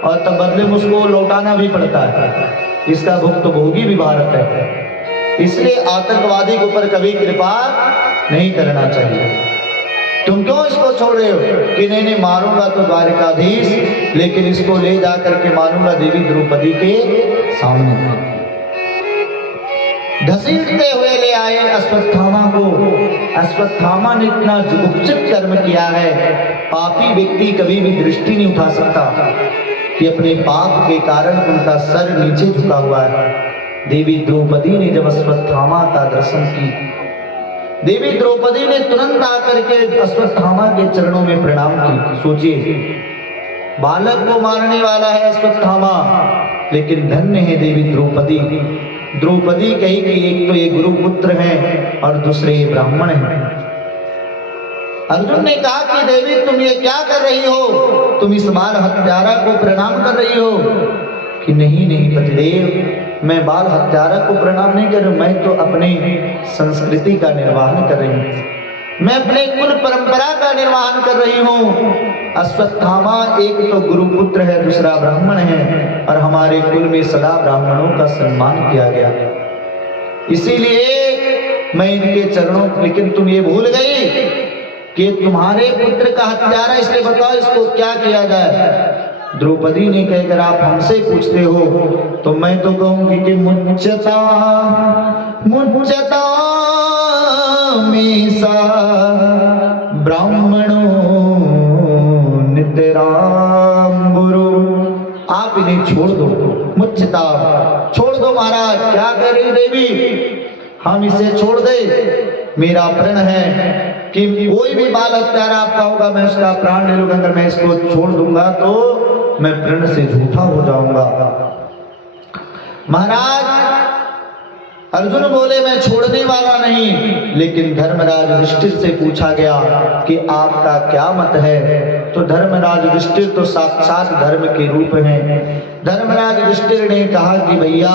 और तब बदले में उसको लौटाना भी पड़ता है, इसका भुक्तभोगी भी भारत है। इसलिए आतंकवादी के ऊपर कभी कृपा नहीं करना चाहिए। तुम क्यों इसको छोड़ रहे हो? कि नहीं नहीं मारूंगा तो द्वारिकाधीश, लेकिन इसको ले जा करके मारूंगा देवी द्रौपदी के सामने। घसीटते हुए ले आए अश्वत्थामा को। अश्वत्थामा ने इतना जुगुप्सित कर्म किया है, पापी व्यक्ति कभी भी दृष्टि नहीं उठा सकता कि अपने पाप के कारण उनका सर नीचे झुका हुआ है। देवी द्रौपदी ने जब अश्वत्थामा का दर्शन की, देवी द्रौपदी ने तुरंत आकर के अश्वत्थामा के चरणों में प्रणाम की। सोचिए, बालक को मारने वाला है अश्वत्थामा, लेकिन धन्य है देवी द्रौपदी। द्रौपदी कही कि एक तो ये गुरुपुत्र हैं और दूसरे ये ब्राह्मण हैं। अर्जुन ने कहा कि देवी तुम ये क्या कर रही हो? तुम इस बाल हत्यारा को प्रणाम कर रही हो? कि नहीं नहीं पतिदेव, मैं बाल हत्यारा को प्रणाम नहीं कर रही हूं, मैं तो अपनी संस्कृति का निर्वहन कर रही हूं, मैं अपने कुल परंपरा का निर्वहन कर रही हूं। अश्वत्थामा एक तो गुरुपुत्र है, दूसरा ब्राह्मण है, और हमारे कुल में सदा ब्राह्मणों का सम्मान किया गया, इसीलिए मैं इनके चरणों। लेकिन तुम ये भूल गई कि तुम्हारे पुत्र का हत्यारा, इसलिए बताओ इसको क्या किया जाए? द्रौपदी ने कहकर आप हमसे पूछते हो तो मैं तो कहूंगी कि मुच्यता मुच्यता मीसा ब्राह्मणो नितराम गुरु। आप इन्हें छोड़ दो, मुच्यता छोड़ दो। महाराज क्या कह रही देवी? हम इसे छोड़ दे? मेरा प्रण है कि कोई भी बाल हत्यारा आपका होगा, मैं उसका प्राण ले लूंगा। अगर मैं इसको छोड़ दूंगा तो मैं प्रण से झूठा हो जाऊंगा। महाराज अर्जुन बोले मैं छोड़ने वाला नहीं, लेकिन धर्मराज युधिष्ठिर से पूछा गया कि आपका क्या मत है? तो धर्मराज युधिष्ठिर तो साक्षात धर्म के रूप हैं। धर्मराज युधिष्ठिर ने कहा कि भैया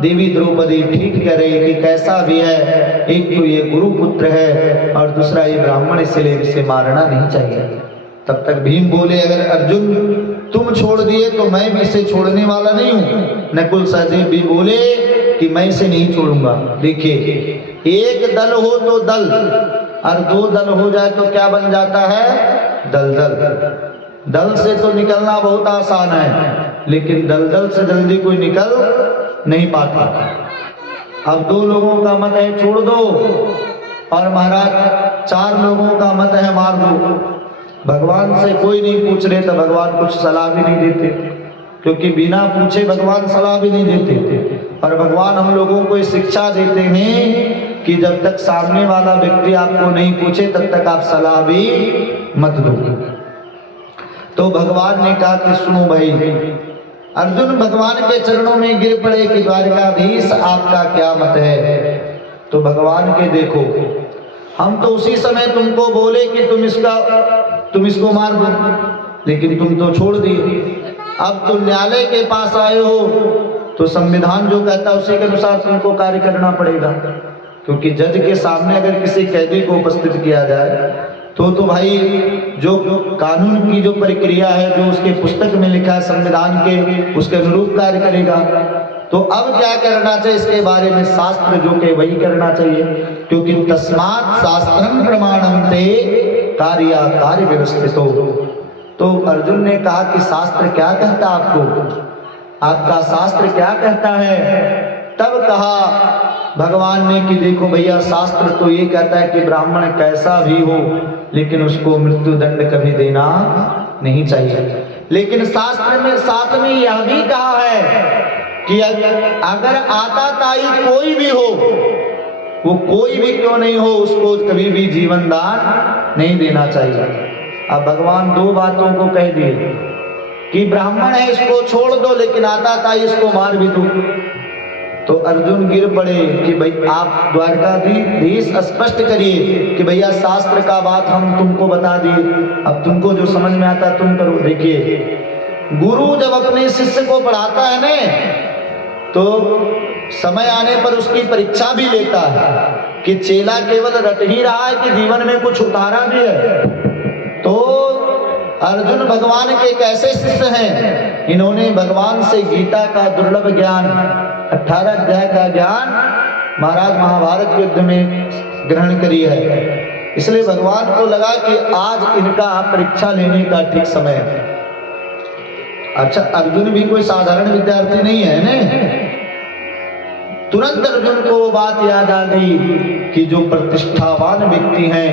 देवी द्रौपदी ठीक कह रही कि कैसा भी है, एक तो ये गुरुपुत्र है और दूसरा ये ब्राह्मण, इसलिए इसे मारना नहीं चाहिए। तब तक भीम बोले अगर अर्जुन तुम छोड़ दिए तो मैं भी इसे छोड़ने वाला नहीं हूं। नकुल सहदेव भी बोले कि मैं इसे नहीं छोड़ूंगा। देखिए, एक दल हो तो दल, और दो दल हो जाए तो क्या बन जाता है? दलदल। दल से तो निकलना बहुत आसान है, लेकिन दलदल से जल्दी कोई निकल नहीं पाता। अब दो लोगों का मत है छोड़ दो, और महाराज चार लोगों का मत है मार दो, भगवान से कोई नहीं पूछ रहे तो भगवान कुछ सलाह भी नहीं देते, क्योंकि बिना पूछे भगवान सलाह भी नहीं देते। और भगवान हम लोगों को शिक्षा देते हैं कि जब तक सामने वाला व्यक्ति आपको नहीं पूछे तब तक आप सलाह भी मत दो। तो भगवान ने कहा कि सुनो भाई, अर्जुन भगवान के चरणों में गिर पड़े कि द्वारकाधीश आपका क्या मत है। तो भगवान के देखो, हम तो उसी समय तुमको बोले कि तुम इसको मार दो, लेकिन तुम तो छोड़ दिए। अब तुम न्यायालय के पास आए हो तो संविधान जो कहता है उसी के अनुसार तुमको कार्य करना पड़ेगा, क्योंकि जज के सामने अगर किसी कैदी को उपस्थित किया जाए तो भाई जो कानून की जो प्रक्रिया है, जो उसके पुस्तक में लिखा है संविधान के, उसके अनुरूप कार्य करेगा। तो अब क्या करना चाहिए इसके बारे में शास्त्र जो के वही करना चाहिए, क्योंकि तस्मात् शास्त्रम प्रमाणम ते कार्या कार्य व्यवस्थितो। तो अर्जुन ने कहा कि शास्त्र क्या कहता आपको, आपका शास्त्र क्या कहता है। तब कहा भगवान ने कि देखो भैया, शास्त्र तो ये कहता है कि ब्राह्मण कैसा भी हो लेकिन उसको मृत्यु दंड कभी देना नहीं चाहिए। लेकिन शास्त्र में साथ में यह भी कहा है कि अगर आताताई कोई भी हो, वो कोई भी क्यों नहीं हो, उसको कभी भी जीवन दान नहीं देना चाहिए। अब भगवान दो बातों को कह दिए कि ब्राह्मण है इसको छोड़ दो, लेकिन आताताई इसको मार भी दो। तो अर्जुन गिर पड़े कि भाई आप द्वारकाधीश स्पष्ट करिए कि भैया शास्त्र का बात हम तुमको बता दिए, अब तुमको जो समझ में आता तुम करो। देखिए, गुरु जब अपने शिष्य को पढ़ाता है ना, तो समय आने पर उसकी परीक्षा भी लेता है कि चेला केवल रट ही रहा है कि जीवन में कुछ उतारा भी है। तो अर्जुन भगवान के कैसे शिष्य हैं, इन्होंने भगवान से गीता का दुर्लभ ज्ञान, 18 अध्याय का ज्ञान महाराज महाभारत युद्ध में ग्रहण करी है। इसलिए भगवान को लगा कि आज इनका परीक्षा लेने का ठीक समय है। अच्छा, अर्जुन भी कोई साधारण विद्यार्थी नहीं है ने। तुरंत अर्जुन को वो बात याद आ गई कि जो प्रतिष्ठावान व्यक्ति हैं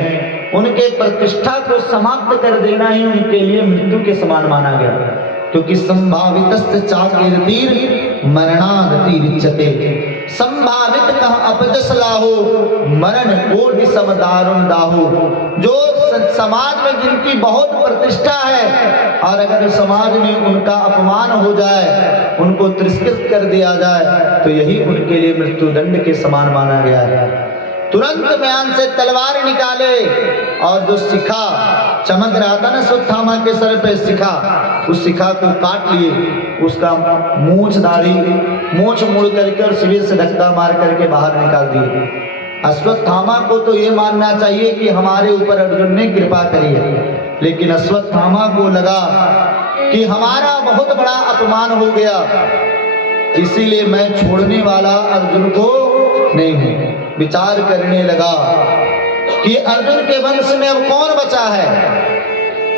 उनके प्रतिष्ठा को समाप्त कर देना ही उनके लिए मृत्यु के समान माना गया, क्योंकि संभावितस्य चाकीर्तिर् मरणादतिरिच्यते। संभावित कह अपजस लाहो, मरण कोटि सम दारुण दाहो। जो समाज में जिनकी बहुत प्रतिष्ठा है और अगर समाज में उनका अपमान हो जाए, उनको तिरस्कृत कर दिया जाए, तो यही उनके लिए मृत्यु दंड के समान माना गया है। तुरंत म्यान से तलवार निकाले और जो शिखा चमक रहा था ना अश्वत्थामा के सर पे शिखा, उस शिखा को काट लिए, उसका मूंछ दाढ़ी मूंछ मुड़ करके और शिविर से धक्का मार करके बाहर निकाल दिए। अश्वत्थामा को तो ये मानना चाहिए कि हमारे ऊपर अर्जुन ने कृपा करी है, लेकिन अश्वत्थामा को लगा कि हमारा बहुत बड़ा अपमान हो गया, इसीलिए मैं छोड़ने वाला अर्जुन को नहीं हूं। विचार करने लगा कि अर्जुन के वंश में अब कौन बचा है।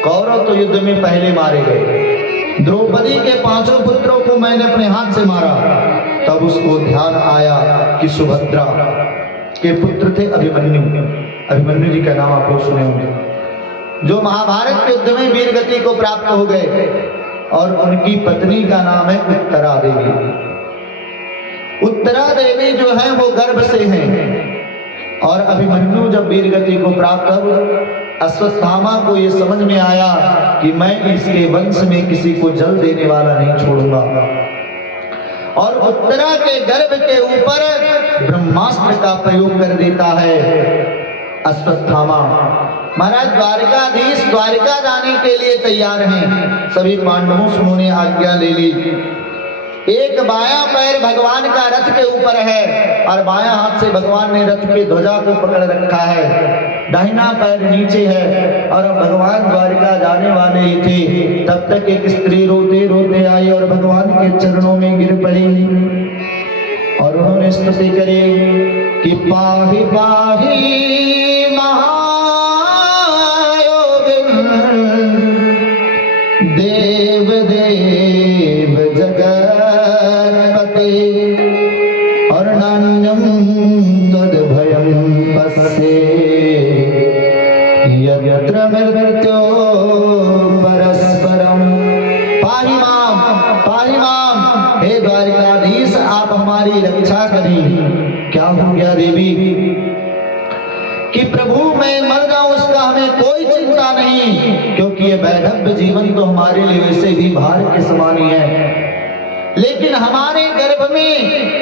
कौरव तो युद्ध में पहले मारे गए, द्रौपदी के 5 पुत्रों को मैंने अपने हाथ से मारा। तब उसको ध्यान आया कि सुभद्रा के पुत्र थे अभिमन्यु। अभिमन्यु जी का नाम आप लोग सुने होंगे, जो महाभारत के युद्ध में वीर गति को प्राप्त हो गए, और उनकी पत्नी का नाम है उत्तरा देवी। उत्तरा देवी जो है वो गर्भ से हैं, और अभिमन्यु जब वीर गति को प्राप्त हुआ, अश्वत्थामा को ये समझ में आया कि मैं इसके वंश में किसी को जल देने वाला नहीं छोड़ूंगा, और उत्तरा के गर्भ के ऊपर ब्रह्मास्त्र का प्रयोग कर देता है अश्वत्थामा। महाराज द्वारकाधीश द्वारका जाने के लिए तैयार हैं, सभी पांडवों से उन्होंने आज्ञा ले ली। एक बायां पैर भगवान का रथ के ऊपर है और बायां हाथ से भगवान ने रथ के ध्वजा को पकड़ रखा है, दाहिना पैर नीचे है, और भगवान द्वारका जाने वाले ही थे। तब तक एक स्त्री रोते रोते आई और भगवान के चरणों में गिर पड़ी और उन्होंने स्तुति करी कि पाहि पाहि महायोगिन देव देव जगत्पते और नान्यं तद्भयं पश्ये पाहि माम, हे द्वारिकाधीश आप हमारी रक्षा करें। क्या हो गया देवी कि प्रभु मैं मर जाऊं उसका हमें कोई चिंता नहीं, क्योंकि ये वैधव्य जीवन तो हमारे लिए वैसे भी भार के समान ही है, लेकिन हमारे गर्भ में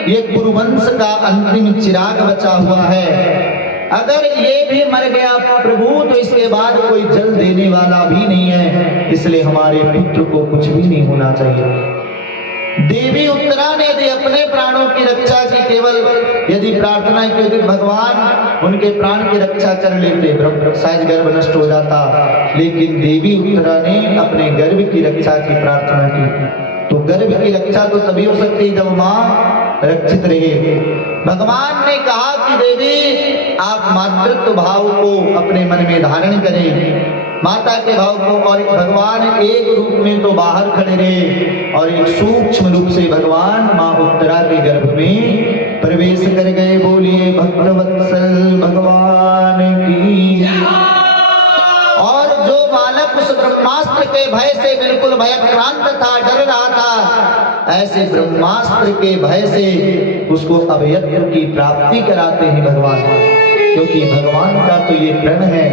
ये कुरुवंश का अंतिम चिराग बचा हुआ है। अगर ये भी मर गया प्रभु तो इसके बाद कोई जल देने वाला भी नहीं है, इसलिए हमारे पुत्र को कुछ भी नहीं होना चाहिए। देवी उत्तरा ने यदि अपने प्राणों की रक्षा की केवल यदि प्रार्थना की यदि भगवान उनके प्राण की रक्षा कर लेते शायद गर्भ नष्ट हो जाता, लेकिन देवी उत्तरा ने अपने गर्भ की रक्षा की प्रार्थना की। तो गर्भ की रक्षा तो तभी हो सकती है जब माँ रक्षित रहे। भगवान ने कहा कि देवी आप मातृत्व भाव को अपने मन में धारण करें, माता के भाव को, और भगवान एक रूप में तो बाहर खड़े रहे और एक सूक्ष्म रूप से भगवान माँ उत्तरा के गर्भ में प्रवेश कर गए। बोलिए भक्तवत्सल भगवान की। और जो बालक उस ब्रह्मास्त्र के भय से बिल्कुल भयक्रांत था, डर रहा था, ऐसे ब्रह्मास्त्र के भय से उसको अभयत्व की प्राप्ति कराते हैं भगवान, क्योंकि भगवान का तो ये प्रण है।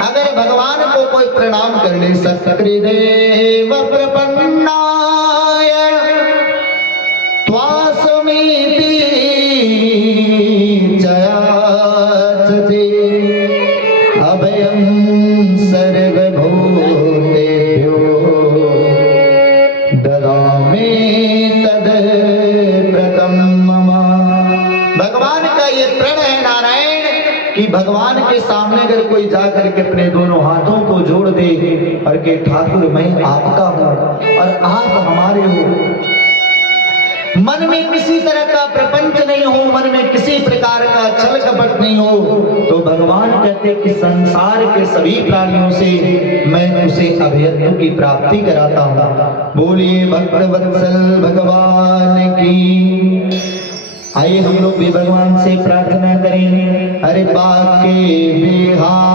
अगर भगवान को कोई प्रणाम कर ले, सकृदेव प्रपन्नाय त्वासमीति जयाचते अभयं सर्वभूतेभ्यो ददामि तद्व्रतं मम। भगवान का ये प्रण है नारायण कि भगवान के सामने अगर कोई जाकर के अपने दोनों हाथों को जोड़ दे और के ठाकुर मैं आपका हूं और आप हमारे हो, मन में किसी तरह का प्रपंच नहीं हो, मन में किसी प्रकार का छल कपट नहीं हो, तो भगवान कहते कि संसार के सभी प्राणियों से मैं उसे अभयत्व की प्राप्ति कराता हूं। बोलिए भक्तवत्सल भगवान की। आइए हम लोग भी भगवान से प्रार्थना करें। अरे बाके बिहार